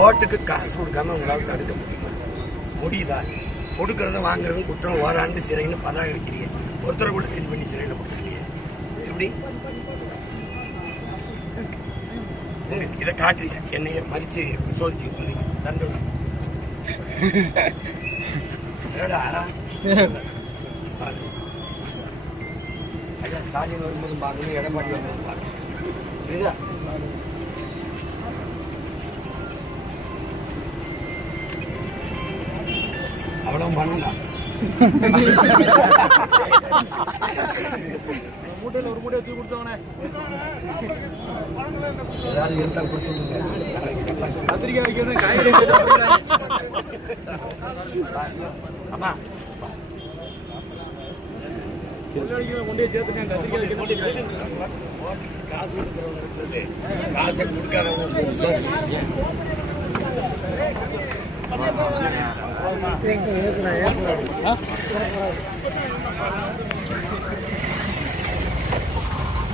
ஓட்டுக்கு காசு கொடுக்காம உங்களால் தடுக்க முடியுமா? முடியுதா? கொடுக்கறத வாங்குறதும் குற்றம், ஓராண்டு சிறைன்னு பதாக வைக்கிறீங்க. ஒருத்தரை கூட கைது பண்ணி சிறையில் போட்டுருக்கீங்க. எப்படி இதை காட்டுறீங்க? என்னைய மதிச்சு சோதிச்சு தண்டனை ஸ்டாலின் வரும்போது பார்க்கணும், எடப்பாடி வரும்போது பார்க்கணும். புரியுதா? அவ்வளவு பண்ணலாம். மூட்டையில் ஒரு மூட்டையை தூக்கி கொடுத்தவனே ஏதாவது இருந்தால் கொடுத்துருங்க. கத்திரிக்காய் வைக்கிறது காய்கறி ஆமா கொண்டே சேர்த்துக்கேன். கத்திரிக்காய் வைக்கிறது காசு கொடுக்குறவங்க இருக்கிறது, காசை கொடுக்காதவங்க